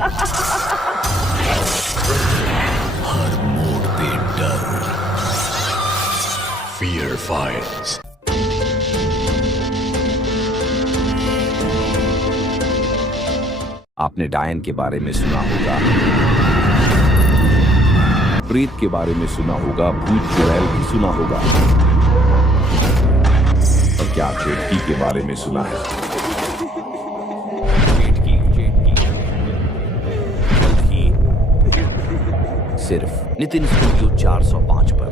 हर मोड़ पे डर, फियर फाइट्स। आपने डायन के बारे में सुना होगा, प्रेत के बारे में सुना होगा, भूत चुड़ैल भी सुना होगा, और क्या चेटकी के बारे में सुना है? सिर्फ नितिन स्टूडियो 405 पर।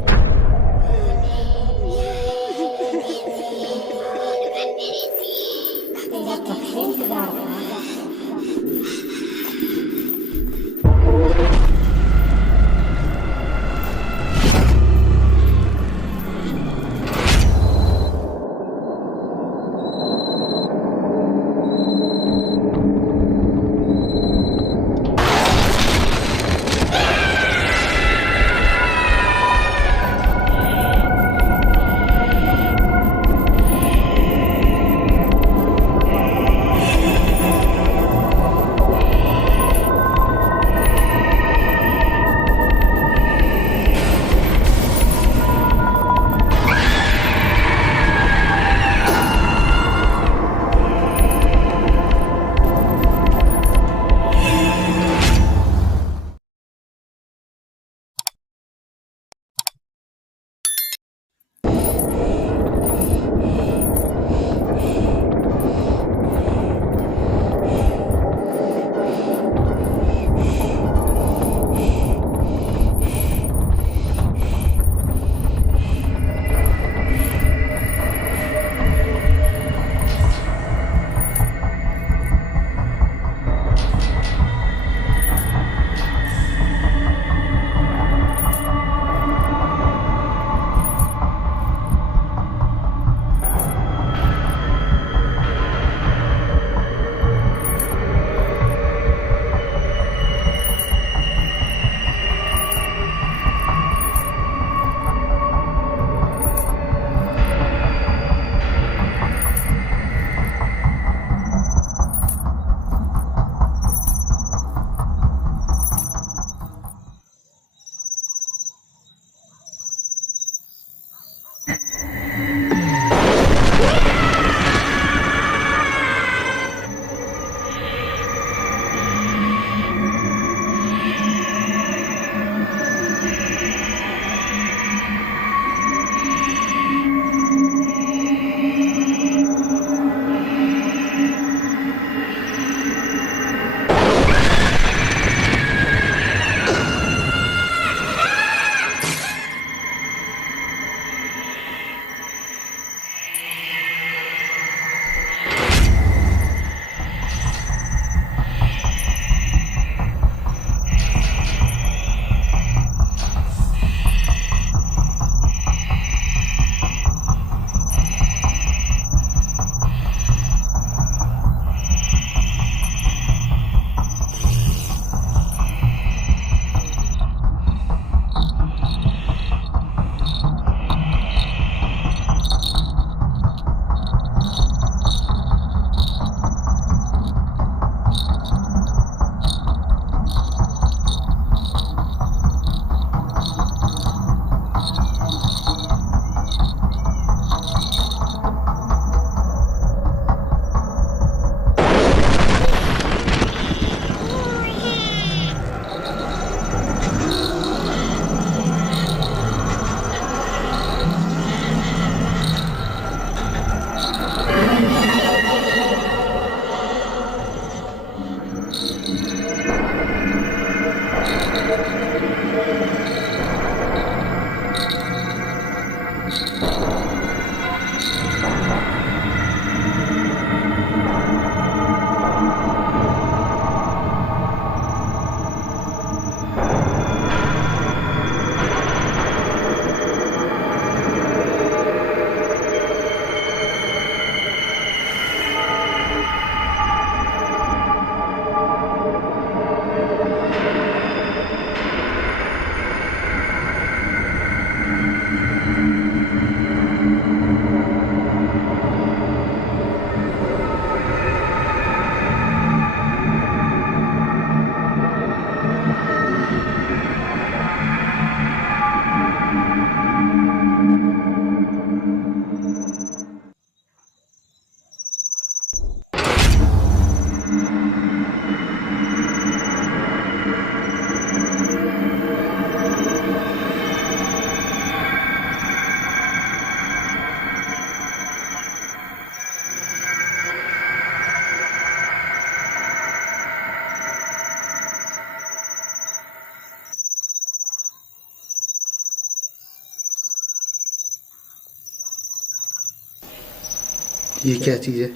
ये क्या चीज़ है?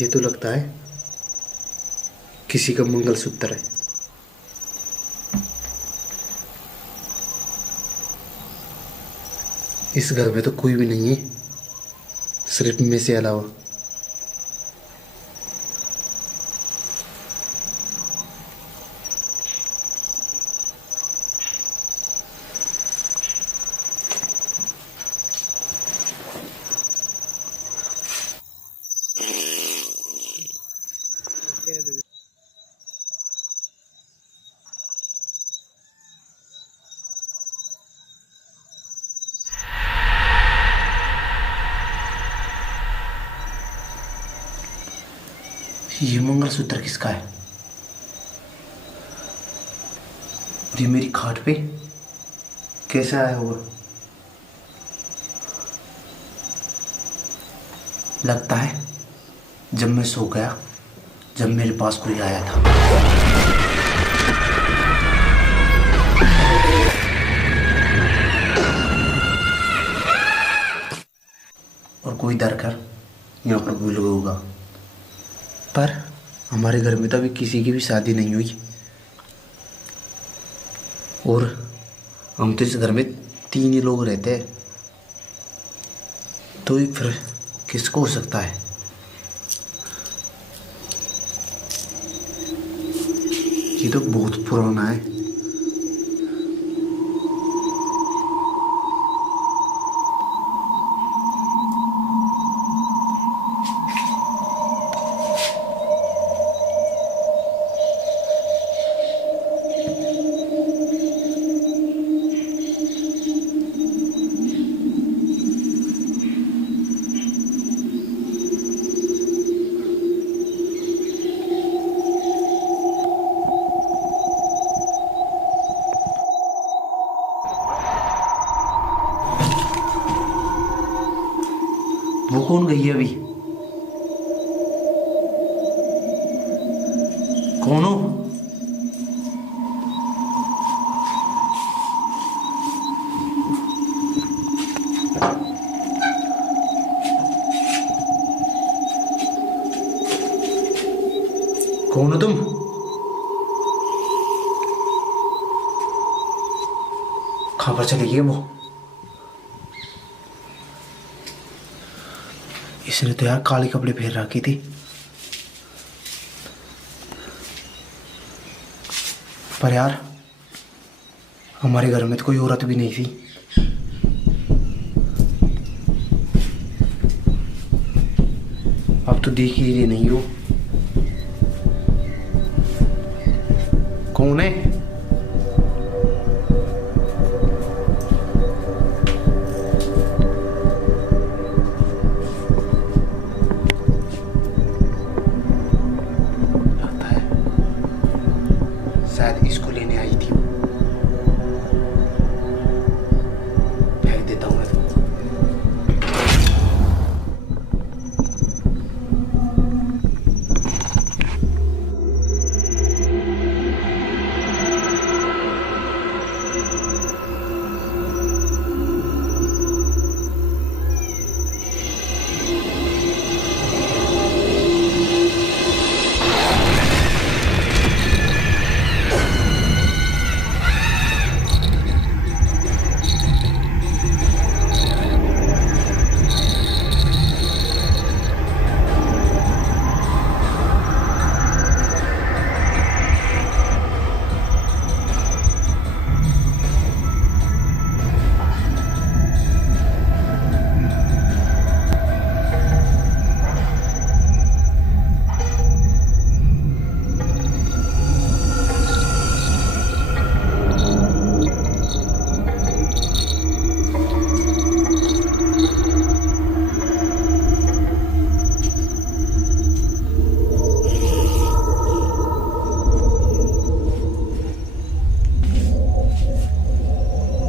ये तो लगता है किसी का मंगलसूत्र है। इस घर में तो कोई भी नहीं है सिर्फ मैं से अलावा। ये मंगलसूत्र किसका है? और ये मेरी खाट पे कैसे आया होगा? लगता है जब मैं सो गया, जब मेरे पास कोई आया था। और कोई डर कर यहाँ पर भूल गया होगा। पर हमारे घर में तो अभी किसी की भी शादी नहीं हुई, और हम तो इस घर में 3 ही लोग रहते हैं, तो ये फिर किसको हो सकता है? ये तो बहुत पुराना है। वो कौन गई है अभी? कौन हो? कौन हो तुम? कहाँ पर चली गई वो? इसने तो यार काले कपड़े पहन रखी थी। पर यार हमारे घर में तो कोई औरत भी नहीं थी। अब तो देख ही रही नहीं हो। कौन है? शायद इसको लेने आई थी। फेंक देता हूँ मैं तो।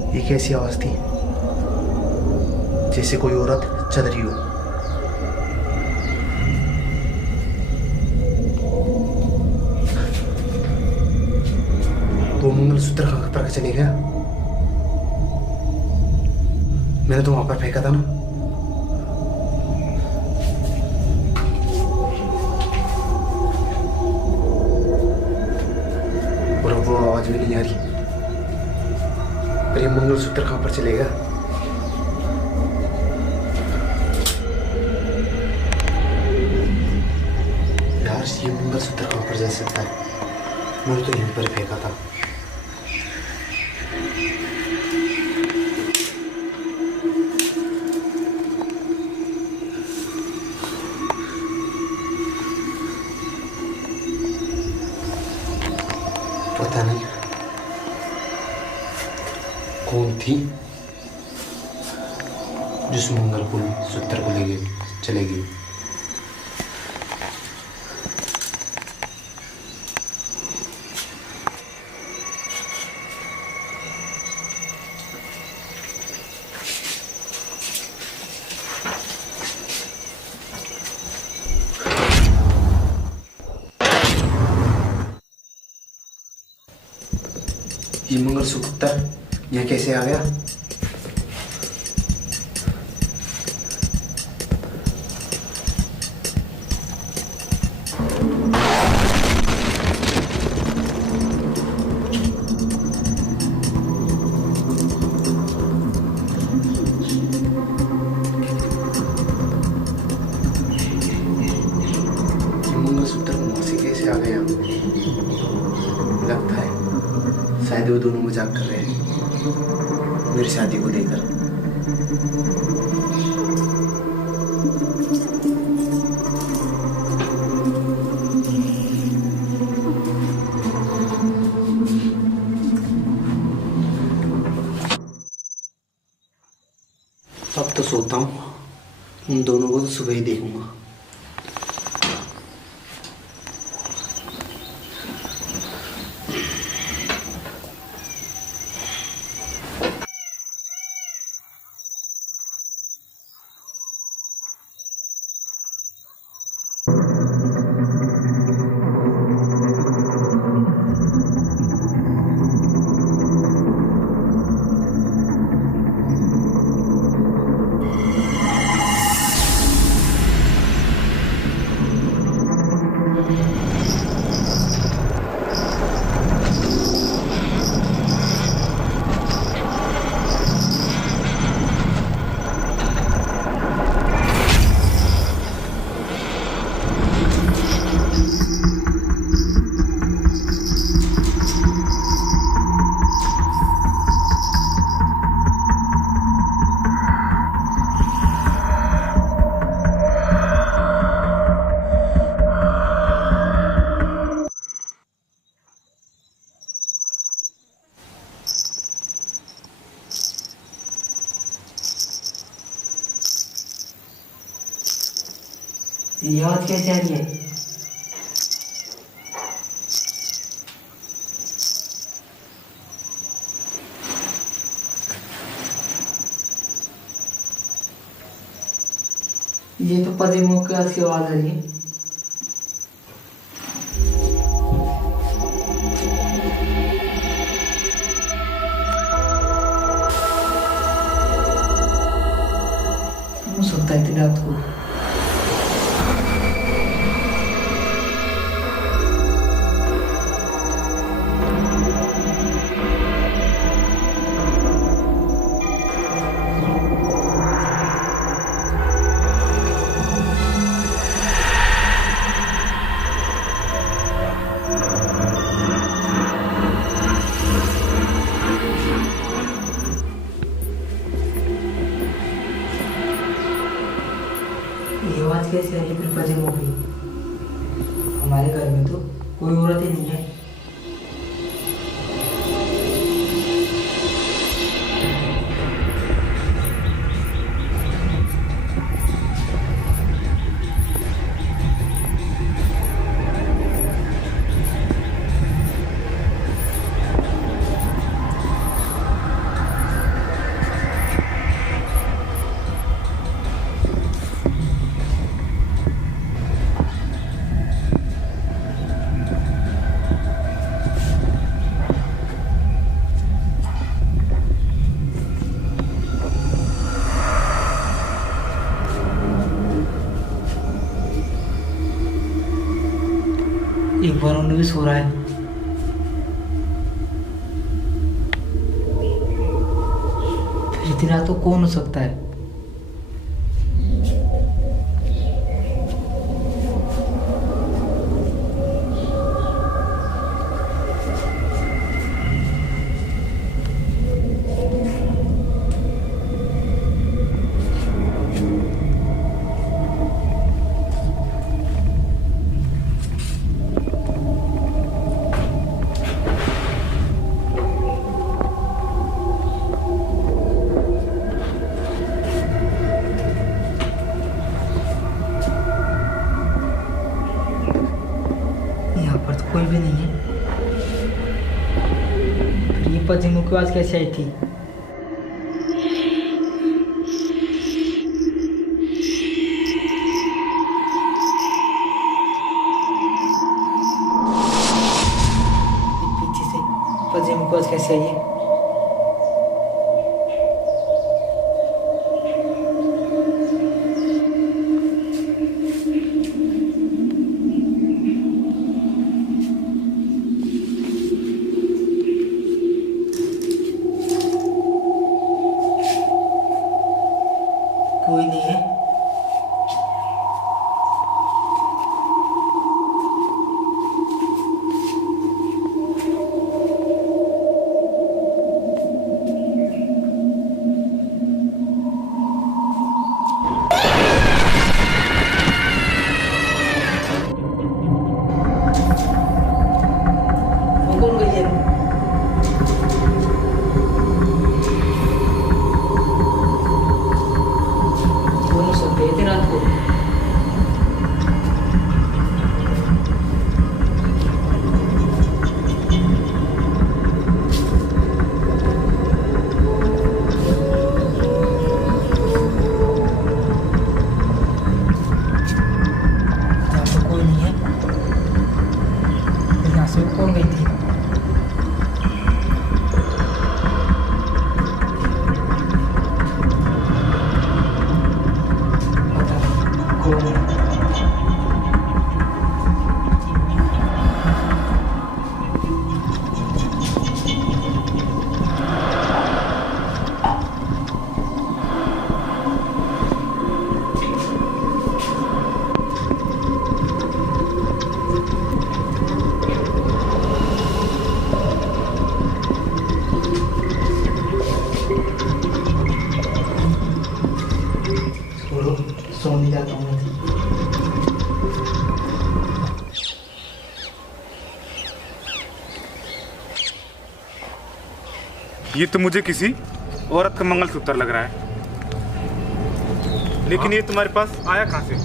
ये कैसी आवाज थी? जैसे कोई औरत चल रही हो। वो मंगलसूत्र कहाँ पर चले गया? मैंने तो वहां पर फेंका था ना। आवाज भी नहीं आ रही। पर ये मंगलसूत्र कहाँ पर चलेगा? यार ये मंगलसूत्र कहाँ पर जा सकता है? मैंने तो यहीं पर फेंका था। पता नहीं कौन थी जिस मंगलसूत्र को लेके चलेगी। ये मंगलसूत्र यहाँ कैसे आ गया? ये मंगलसूत्र वहाँ से कैसे आ गया? लगता है शायद वो दोनों मजाक कर रहे हैं मेरी शादी को लेकर। अब तो सोता हूँ, उन दोनों को तो सुबह ही देखूंगा। ये आवाज कैसे आ रही है? ये तो पति मुख की आवाज आ रही है। हो सकता है इतनी रात को। ये आवाज कैसे आई? फिर पजे हो गई। हमारे घर में तो कोई औरत ही नहीं है। एक बार उन्हें भी सो रहा है। इतना तो कौन हो सकता है? यहाँ पर तो कोई भी नहीं है। फिर ये पजिंगों की आवाज कैसे आई थी? पीछे से पजिंगों की आवाज कैसे आई है? कोई नहीं है। वो कौन गई है? दोनों सब गए थे रात को। यहाँ तो कोई नहीं है। फिर यहाँ से वो कौन गई थी? पता नहीं कौन है। छोड़ो, सोने जाता हूँ मैं। ये तो मुझे किसी औरत का मंगलसूत्र लग रहा है, लेकिन ये तुम्हारे पास आया कहाँ से?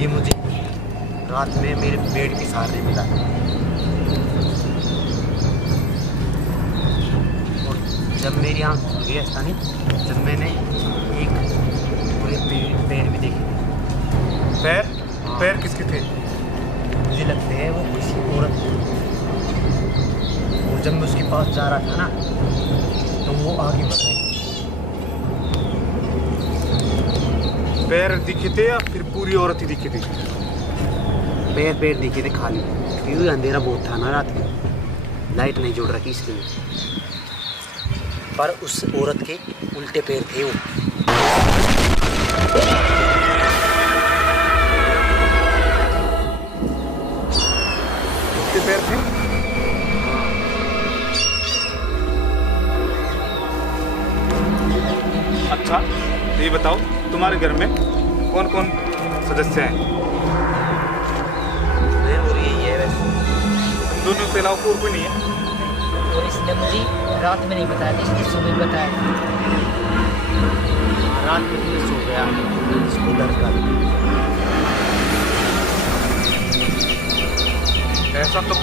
ये मुझे रात में मेरे बेड के सहारे मिला और जब मेरी आँख खुली स्थानी, जब मैंने एक पूरे पैर भी देखे। पैर? पैर किसके थे? मुझे लगते है वो किसी औरत थे। और जब मैं उसके पास जा रहा था ना, तो वो आगे बढ़ रही। पैर दिखे थे या फिर पूरी औरत ही दिखी थी? पैर दिखे थे खाली, क्योंकि अंधेरा बहुत था ना रात में, लाइट नहीं जोड़ रखी इसलिए। पर उस औरत के उल्टे पैर थे वो। उसके पैर थे? अच्छा, तो ये बताओ तुम्हारे घर में कौन कौन सदस्य हैं? मैं और यही है वैसे। तुम दोनों से अलावा और कोई नहीं है? और इसने मुझे रात में नहीं बताया था, इसने सुबह बताया था। रात में मैं सो गया, इसको डर कर। ऐसा तो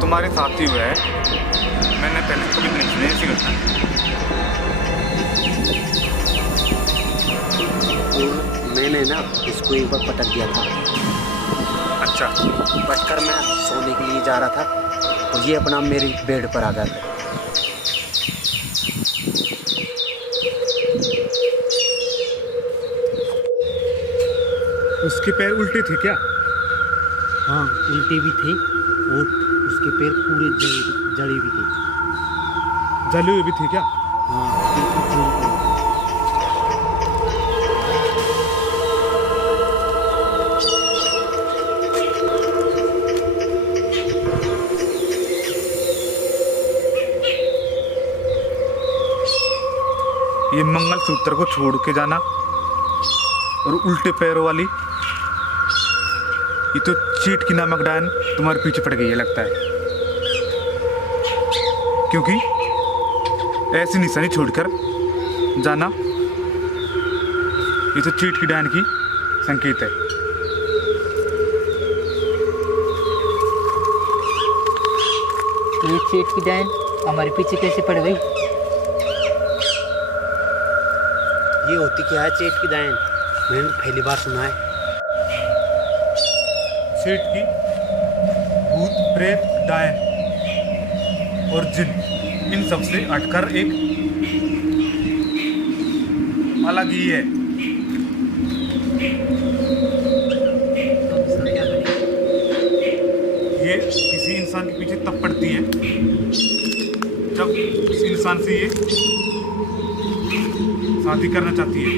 तुम्हारे साथ ही हुआ है, मैंने पहले कभी नहीं सुनी ऐसी घटना। और मैंने ना इसको एक बार पटक दिया था। अच्छा, पटकर मैं सोने के लिए जा रहा था, तो ये अपना मेरे बेड पर आ गया था। उसके पैर उल्टे थे क्या? हाँ, उल्टे भी थे और उसके पैर पूरे जड़े भी थे। जले हुए भी थे क्या? हाँ बिल्कुल पूरी पूरी। ये मंगलसूत्र को छोड़ के जाना और उल्टे पैरों वाली, ये तो चीट की नामक डायन तुम्हारे पीछे पड़ गई है लगता है, क्योंकि ऐसी निशानी छोड़कर जाना ये तो चीट की डायन की संकेत है। तो ये चीट की डायन हमारे पीछे कैसे पड़ गई? ये होती क्या है चेट की डायन? मैंने तो पहली बार सुना है। चीट की भूत प्रेत डायन और जिन, इन सबसे हटकर एक अलग ही है। ये किसी इंसान के पीछे तब पड़ती है जब उस इंसान से ये शादी करना चाहती है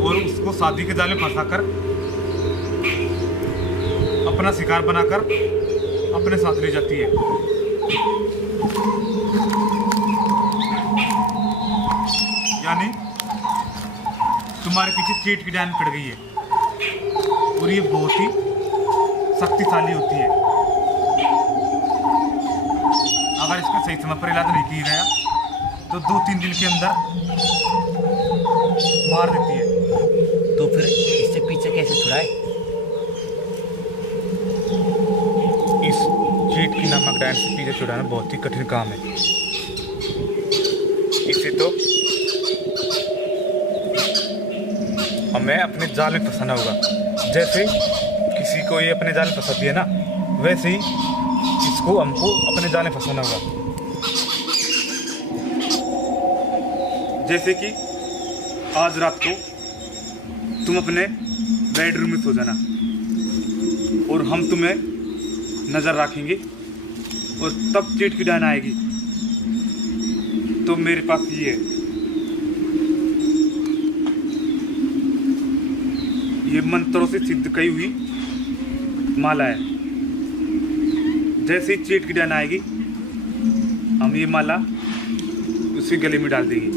और उसको शादी के जाल में फंसाकर अपना शिकार बनाकर अपने साथ ले जाती है। यानी तुम्हारे पीछे चीट की डायन पड़ गई है और ये बहुत ही शक्तिशाली होती है। अगर इसका सही समय पर इलाज नहीं किया गया तो 2-3 दिन के अंदर मार देती है। तो फिर इससे पीछे कैसे छुड़ाए? इस चीट की नामक डायन से पीछे छुड़ाना बहुत ही कठिन काम है। इसे तो हमें अपने जाल में फंसाना होगा। जैसे किसी को ये अपने जाल में फंसाती है ना, वैसे ही इसको हमको अपने जाल में फंसाना होगा। जैसे कि आज रात को तुम अपने बेडरूम में सो जाना और हम तुम्हें नज़र रखेंगे और तब चीट की डायन आएगी तो मेरे पास ये है, ये मंत्रों से सिद्ध कही हुई माला है। जैसे ही चीट की डायन आएगी हम ये माला उसके गले में डाल देंगे।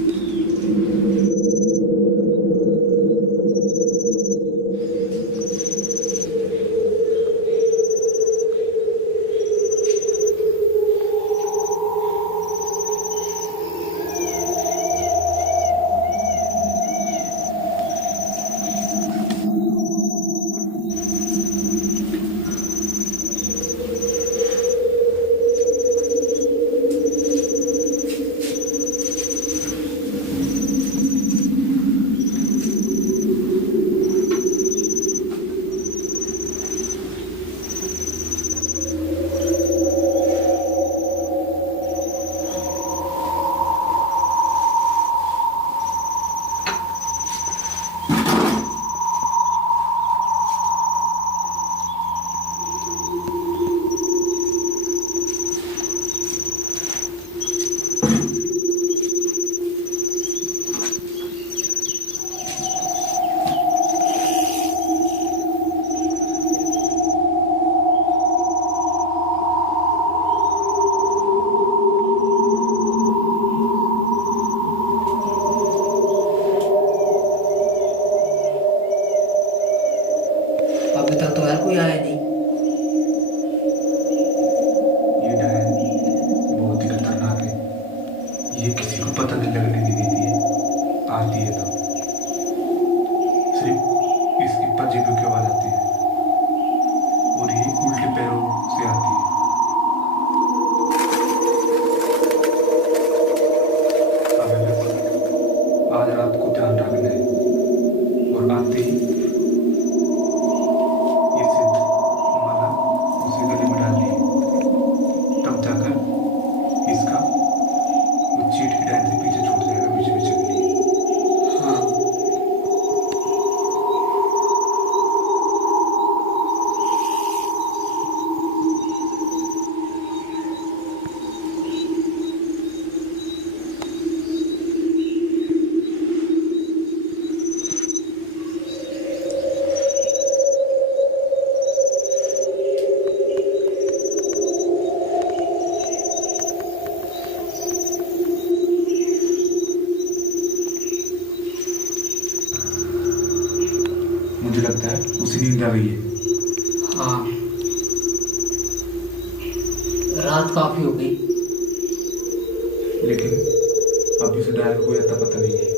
नींद आ गई है। हाँ, रात काफी हो गई। लेकिन अभी से डायल कोई अता पता नहीं है।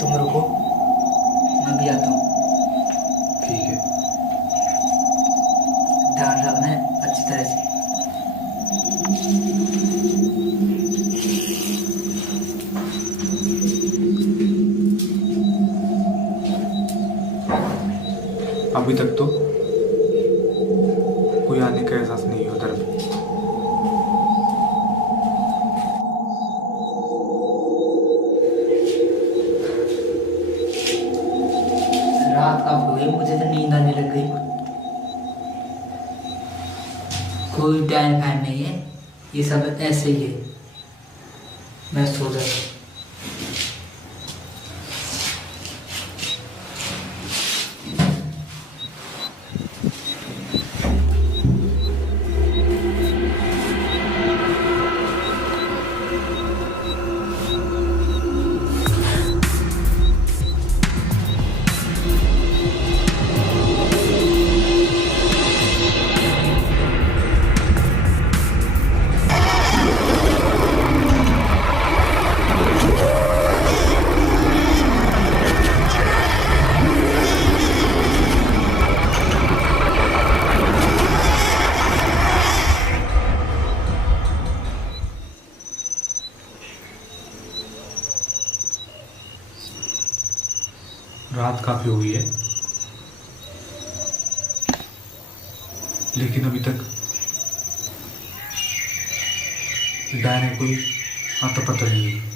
तुम रुको, मैं भी आता हूँ। ठीक है। ध्यान रखना है अच्छी तरह से। अभी तक तो कोई आने का एहसास नहीं है उधर। रात काफी हो गई, मुझे तो नींद आने लग गई। कोई टाइम फैन नहीं है, ये सब ऐसे ही है। मैं सो जाता हूँ। रात काफी हो गई है, लेकिन अभी तक डायन है कोई आता पता नहीं है।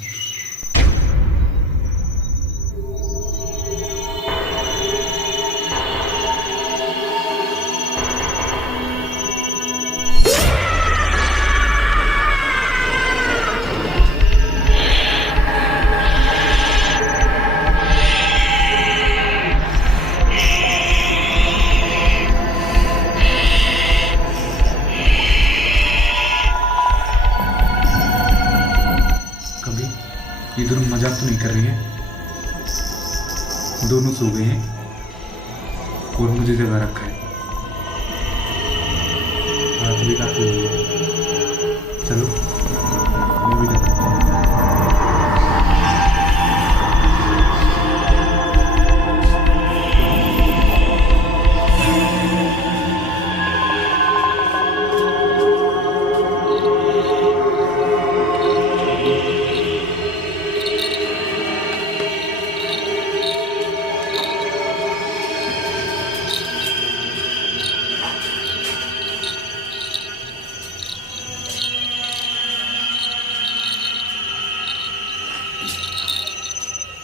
ये दोनों मजाक तो नहीं कर रही हैं? दोनों सो गए हैं और मुझे जगा रखा है। रात भी काफी हुई है, चलो मैं भी जाता हूँ।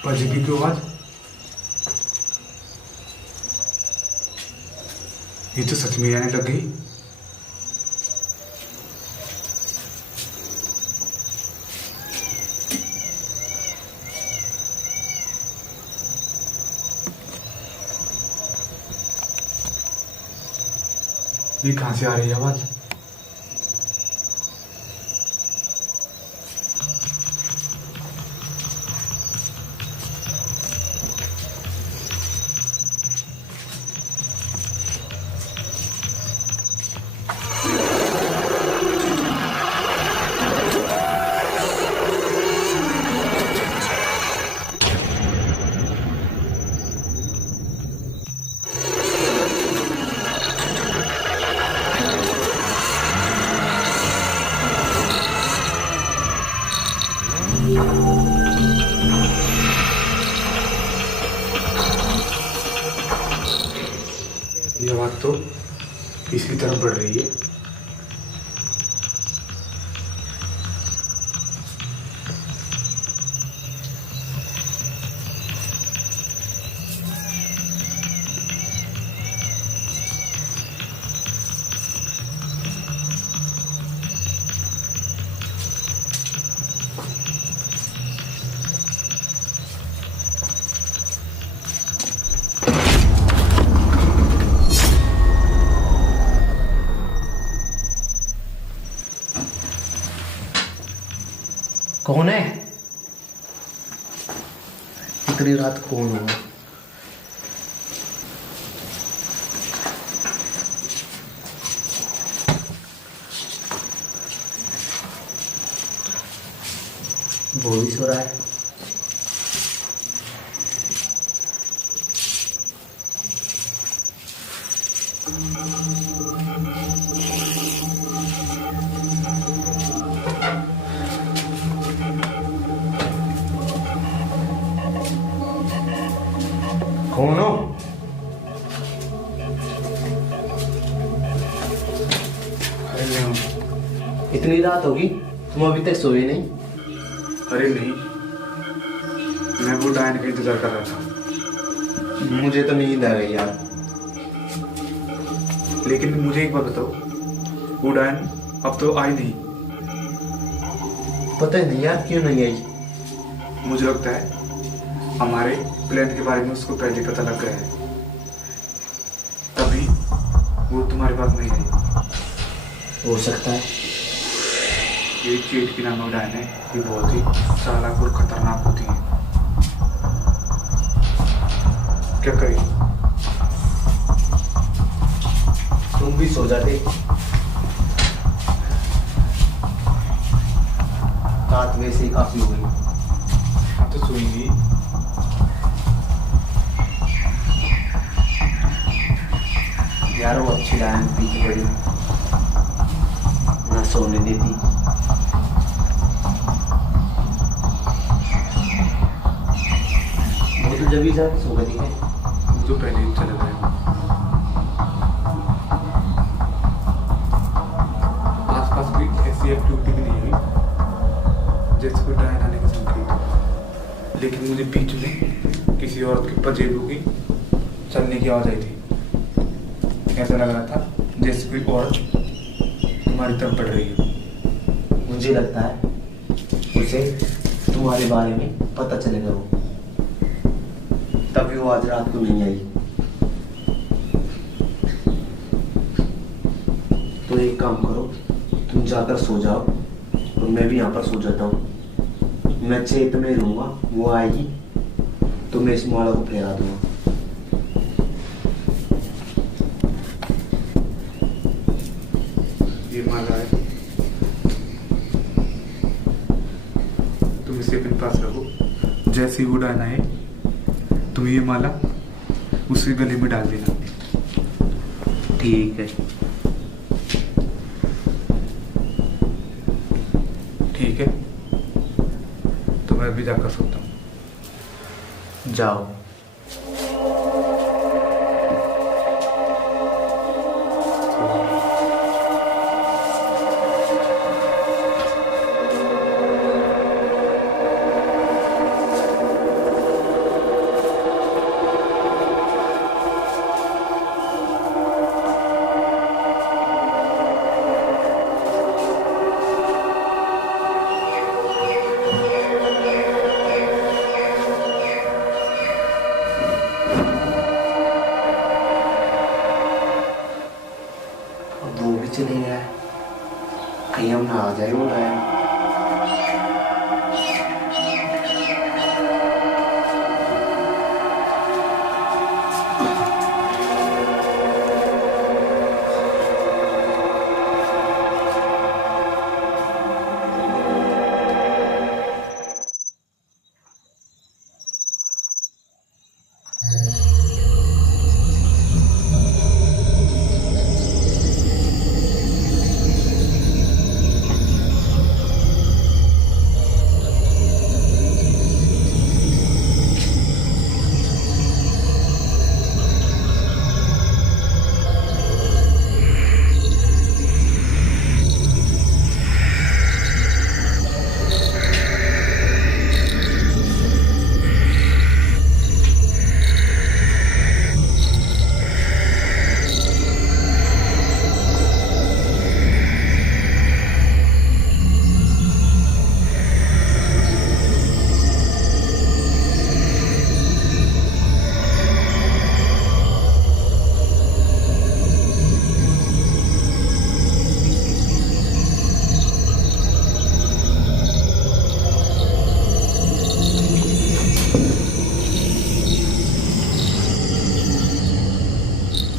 पजेबी की आवाज, ये तो सच में आने लग गई। ये कहां से आ रही है आवाज? ये आवाज तो इसकी तरफ बढ़ रही है। कौन है? इतनी रात कौन होगा? वो भी सो रहा है। कौन हो? इतनी रात होगी, तुम अभी तक सोए नहीं? अरे नहीं, मैं वो डायन का इंतजार कर रहा था। मुझे तो नींद आ गई यार। लेकिन मुझे एक बात बताओ, वो डायन अब तो आई नहीं। पता ही नहीं यार क्यों नहीं आई। मुझे लगता है हमारे प्लान के बारे में उसको पहले पता लग गया है, तभी वो तुम्हारे पास नहीं आई। हो सकता है। ये चेट की नामक डायन है, ये बहुत ही चालाक और खतरनाक होती है। क्या करें? तुम भी सो जाते। रात वैसे ही काफी हो गई। हाँ तो सोएंगी। यार वो अच्छी डायन पीछे पड़ी, ना सोने देती। वो तो जब ही सो गई है। वो तो पहले ही चले गए। आसपास भी ऐसी एक्टिविटी भी नहीं हुई जैसे कोई डायन आने का संकेत। लेकिन मुझे बीच में किसी औरत की पजेबों की चलने की आवाज आई थी। ऐसा लग रहा था जैसे कोई औरत तुम्हारी तरफ बढ़ रही है। मुझे लगता है उसे तुम्हारे बारे में पता चलेगा, वो तभी वो आज रात को नहीं आई। तो एक काम करो, तुम जाकर सो जाओ और मैं भी यहाँ पर सो जाता हूँ। मैं चेत में रहूंगा, वो आएगी तो मैं इस माला को फहरा दूंगा। ये माला है, तुम इसे अपने पास रखो। जैसे ही वो डायन आए तुम ये माला उसके गले में डाल देना। ठीक है। ठीक है, तो मैं अभी जाकर सोता हूँ। जाओ। वो भी चले गया है, कहीं हम ना आ जाए वो डायन।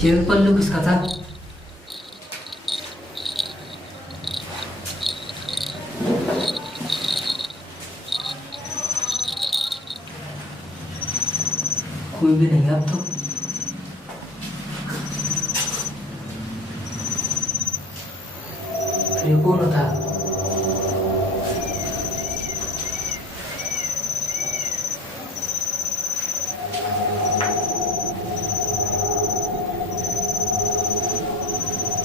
ये पल्लू किसका था? कोई भी नहीं है अब तो। फिर ये कौन था?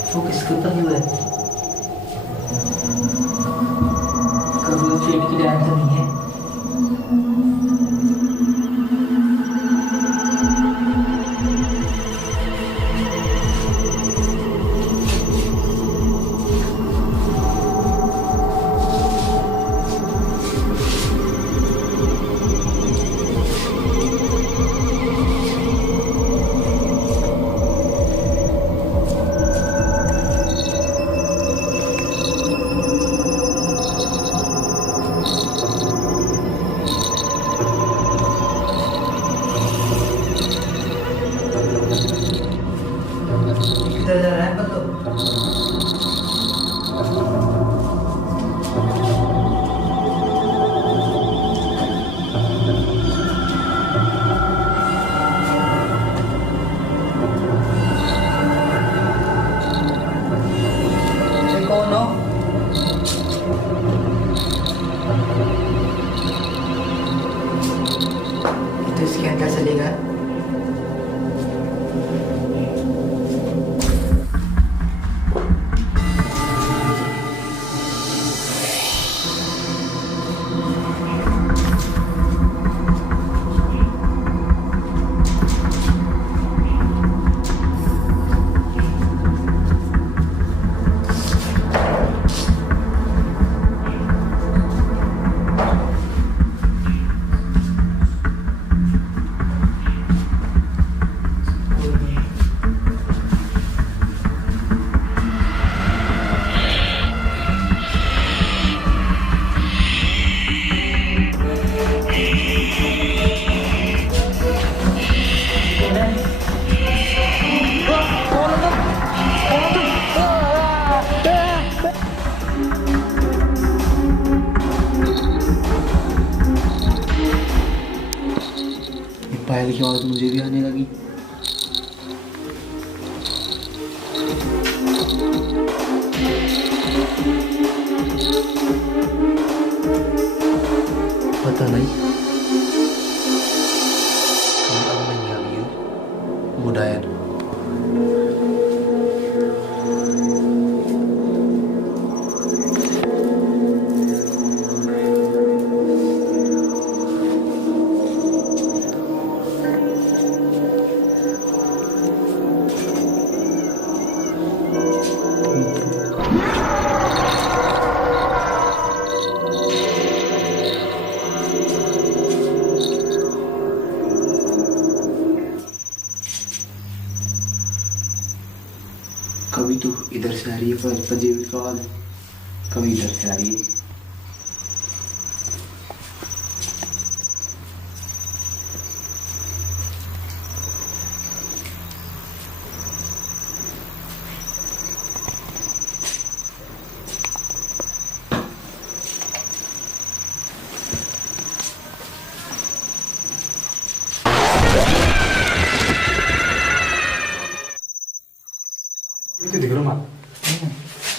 वो किसके पल्लू है? कभी वो पेट की डायन तो नहीं है? किधर जा रहा है पल्लू? ये कौन हो? तो इसके अंदर चलेगा। पायल की आवाज मुझे भी आने लगी। पता नहीं अब नहीं आ गई वो डायन। कभी तो इधर से आ रही है पजेब की आवाज, कभी इधर से आ रही है।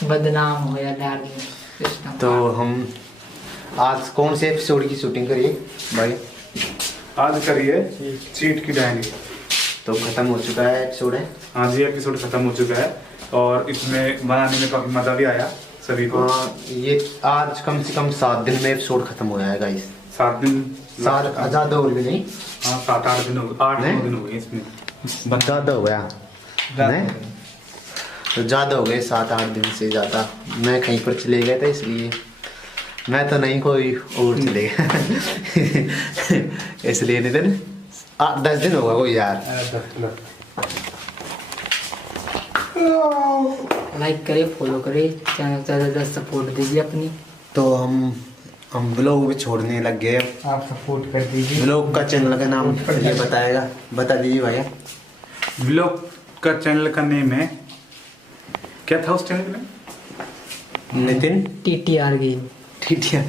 बदनाम हो या डार्लिंग। तो हम आज कौन से एपिसोड की शूटिंग करिए भाई? आज करिए चीट की डायरी। तो खत्म हो चुका है एपिसोड है। हाँ जी, एपिसोड खत्म हो चुका है और इसमें बनाने में काफी मजा भी आया सभी को। ये आज कम से कम 7 दिन में एपिसोड खत्म हो जाएगा। इस 7 दिन, 7 ज़्यादा और भी नहीं। हाँ 7-8 दिन हो गए, 8-9 दिन हो गए इसमें। ज़्यादा हो गया नहीं तो ज़्यादा हो गए, 7-8 दिन से ज़्यादा। मैं कहीं पर चले गया था इसलिए, मैं तो नहीं कोई और चले गया इसलिए। नहीं दिन 8-10 दिन होगा कोई यार। लाइक करे, फॉलो करे, चैनल ज़्यादा सपोर्ट दीजिए अपनी। तो हम ब्लॉग भी छोड़ने लग गए। आप सपोर्ट कर दीजिए। ब्लॉग का चैनल का नाम ये बता दीजिए भैया। ब्लॉग का चैनल का नेम है, क्या था उस चैनल में? Nitin TTR game. ठीठिया।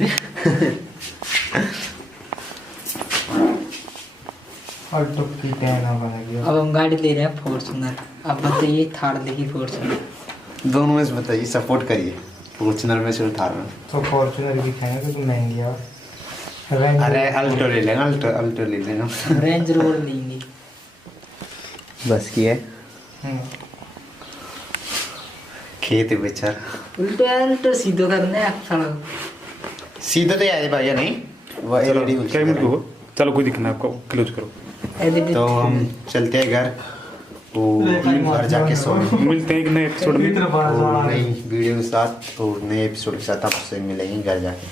और टुक्की पहना बना गया। अब हम गाड़ी ले रहे हैं फॉर्चुनर। अब बताइए थार लेगी फॉर्चुनर? दोनों में से बताइए, सपोर्ट करिए। फॉर्च्यूनर में से उठा रहा हूँ। तो फॉर्चुनर भी खाएंगे तो महंगी है। अरे अल्टो ले लेना, अल्टो ले लेना। रेंज रोवर लेंगे। बस की है। खेत बेचार उल्टा सीधो करना है सड़क। सीधा तो आए भैया नहीं वो एलईडी क्या मिनट को? चलो कोई दिक्कत नहीं, आपको क्लोज करो। तो हम चलते हैं घर, वो घर जाके सोएं। मिलते हैं एक नए एपिसोड में और नई वीडियो के साथ और नए एपिसोड के साथ आपसे मिलेंगे घर जाके।